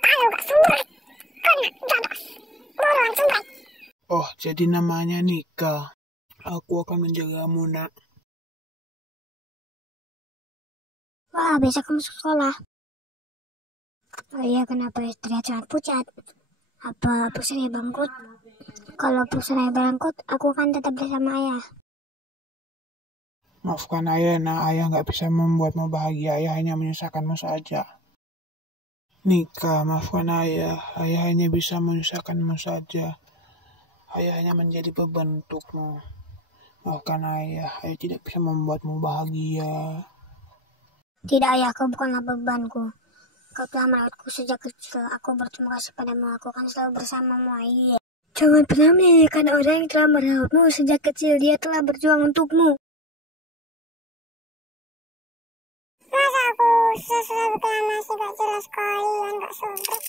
Kalau gak surat, kena jodoh. Buruan surat. Oh, jadi namanya nikah. Aku akan menjagamu, nak. Wah, besok kamu masuk sekolah. Oh iya, kenapa terlihat sangat pucat? Apa pusarnya bangkrut? Kalau pusarnya bangkrut, aku akan tetap bersama ayah. Maafkan ayah, nak. Ayah nggak bisa membuatmu bahagia. Ayah hanya menyusahkanmu saja. Nikah, maafkan ayah. Ayah hanya bisa menyusahkanmu saja. Ayah hanya menjadi beban untukmu. Maafkan ayah. Ayah tidak bisa membuatmu bahagia. Tidak ayah, kau bukanlah bebanku. Kau telah merawatku sejak kecil. Aku berterima kasih padamu. Aku akan selalu bersamamu, ayah. Jangan pernah menyanyikan orang yang telah merawatmu sejak kecil. Dia telah berjuang untukmu. Masa aku susah-susah bikin masih gak jelas kalian gak sobek.